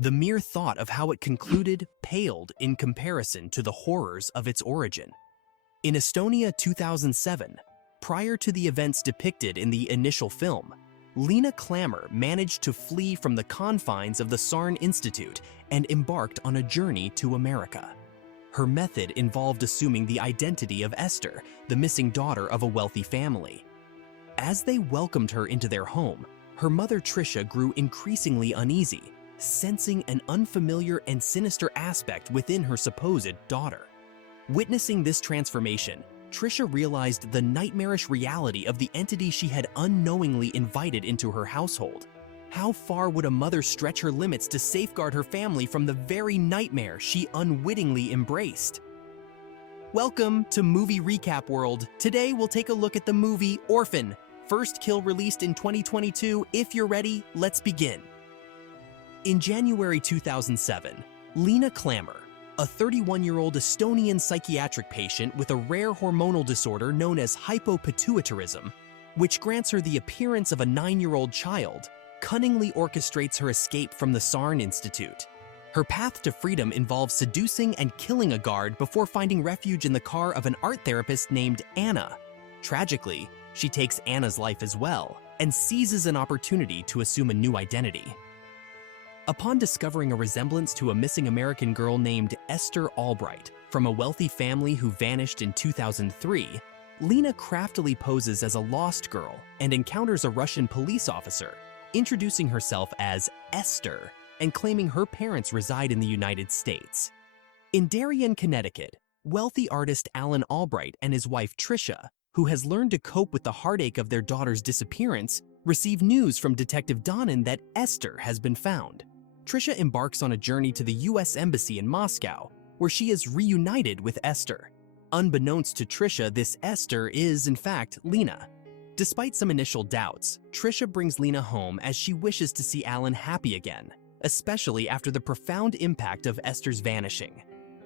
The mere thought of how it concluded paled in comparison to the horrors of its origin. In Estonia 2007, prior to the events depicted in the initial film, Lena Klammer managed to flee from the confines of the Saarn Institute and embarked on a journey to America. Her method involved assuming the identity of Esther, the missing daughter of a wealthy family. As they welcomed her into their home, her mother Tricia grew increasingly uneasy, sensing an unfamiliar and sinister aspect within her supposed daughter. Witnessing this transformation, Tricia realized the nightmarish reality of the entity she had unknowingly invited into her household. How far would a mother stretch her limits to safeguard her family from the very nightmare she unwittingly embraced? Welcome to Movie Recap World. Today we'll take a look at the movie Orphan, first kill released in 2022. If you're ready, let's begin. In January 2007, Lena Klammer, a 31-year-old Estonian psychiatric patient with a rare hormonal disorder known as hypopituitarism, which grants her the appearance of a 9-year-old child, cunningly orchestrates her escape from the Saarn Institute. Her path to freedom involves seducing and killing a guard before finding refuge in the car of an art therapist named Anna. Tragically, she takes Anna's life as well and seizes an opportunity to assume a new identity. Upon discovering a resemblance to a missing American girl named Esther Albright from a wealthy family who vanished in 2003, Lena craftily poses as a lost girl and encounters a Russian police officer, introducing herself as Esther and claiming her parents reside in the United States. In Darien, Connecticut, wealthy artist Alan Albright and his wife Tricia, who has learned to cope with the heartache of their daughter's disappearance, receive news from Detective Donnan that Esther has been found. Tricia embarks on a journey to the U.S. Embassy in Moscow, where she is reunited with Esther. Unbeknownst to Tricia, this Esther is, in fact, Lena. Despite some initial doubts, Tricia brings Lena home as she wishes to see Alan happy again, especially after the profound impact of Esther's vanishing.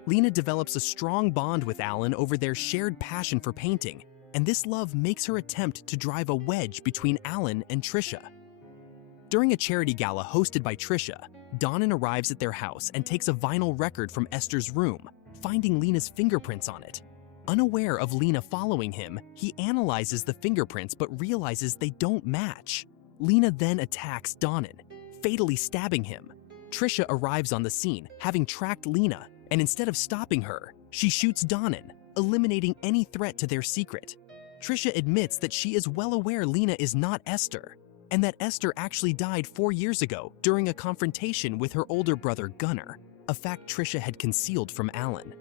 Lena develops a strong bond with Alan over their shared passion for painting, and this love makes her attempt to drive a wedge between Alan and Tricia. During a charity gala hosted by Tricia, Donnan arrives at their house and takes a vinyl record from Esther's room, finding Lena's fingerprints on it. Unaware of Lena following him, he analyzes the fingerprints but realizes they don't match. Lena then attacks Donnan, fatally stabbing him. Tricia arrives on the scene, having tracked Lena, and instead of stopping her, she shoots Donnan, eliminating any threat to their secret. Tricia admits that she is well aware Lena is not Esther, and that Esther actually died 4 years ago during a confrontation with her older brother Gunnar, a fact Tricia had concealed from Alan.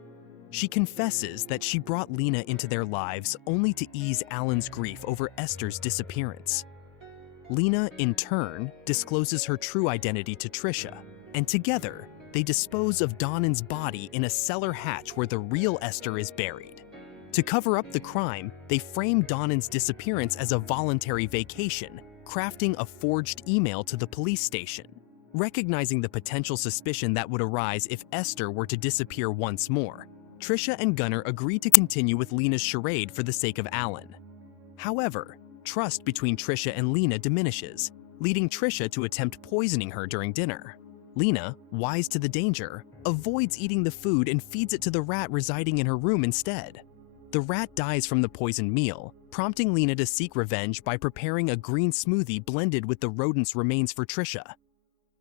She confesses that she brought Lena into their lives only to ease Alan's grief over Esther's disappearance. Lena, in turn, discloses her true identity to Tricia, and together, they dispose of Donnan's body in a cellar hatch where the real Esther is buried. To cover up the crime, they frame Donnan's disappearance as a voluntary vacation, crafting a forged email to the police station. Recognizing the potential suspicion that would arise if Esther were to disappear once more, Tricia and Gunnar agree to continue with Lena's charade for the sake of Alan. However, trust between Tricia and Lena diminishes, leading Tricia to attempt poisoning her during dinner. Lena, wise to the danger, avoids eating the food and feeds it to the rat residing in her room instead. The rat dies from the poisoned meal, prompting Lena to seek revenge by preparing a green smoothie blended with the rodent's remains for Tricia.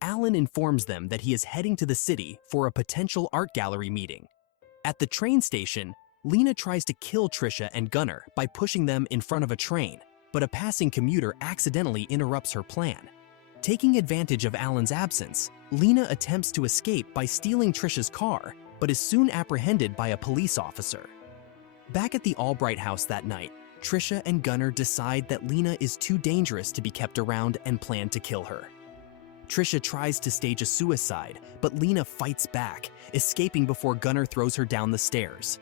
Alan informs them that he is heading to the city for a potential art gallery meeting. At the train station, Lena tries to kill Tricia and Gunnar by pushing them in front of a train, but a passing commuter accidentally interrupts her plan. Taking advantage of Alan's absence, Lena attempts to escape by stealing Tricia's car, but is soon apprehended by a police officer. Back at the Albright house that night, Tricia and Gunnar decide that Lena is too dangerous to be kept around and plan to kill her. Tricia tries to stage a suicide, but Lena fights back, escaping before Gunnar throws her down the stairs.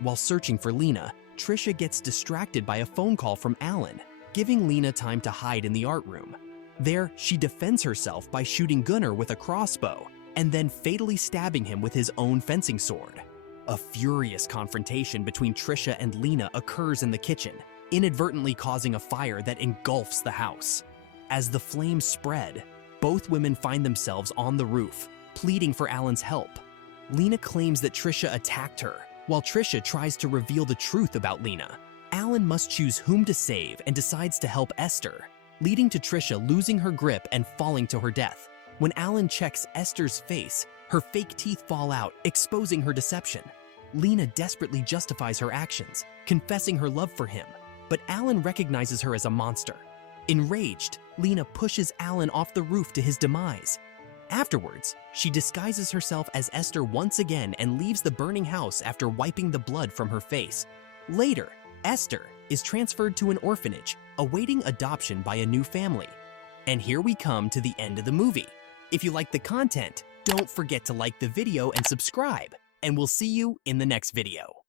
While searching for Lena, Tricia gets distracted by a phone call from Alan, giving Lena time to hide in the art room. There, she defends herself by shooting Gunnar with a crossbow, and then fatally stabbing him with his own fencing sword. A furious confrontation between Tricia and Lena occurs in the kitchen, inadvertently causing a fire that engulfs the house. As the flames spread, both women find themselves on the roof, pleading for Alan's help. Lena claims that Trisha attacked her, while Trisha tries to reveal the truth about Lena. Alan must choose whom to save and decides to help Esther, leading to Trisha losing her grip and falling to her death. When Alan checks Esther's face, her fake teeth fall out, exposing her deception. Lena desperately justifies her actions, confessing her love for him, but Alan recognizes her as a monster. Enraged, Lena pushes Alan off the roof to his demise. Afterwards, she disguises herself as Esther once again and leaves the burning house after wiping the blood from her face. Later, Esther is transferred to an orphanage, awaiting adoption by a new family. And here we come to the end of the movie. If you like the content, don't forget to like the video and subscribe, and we'll see you in the next video.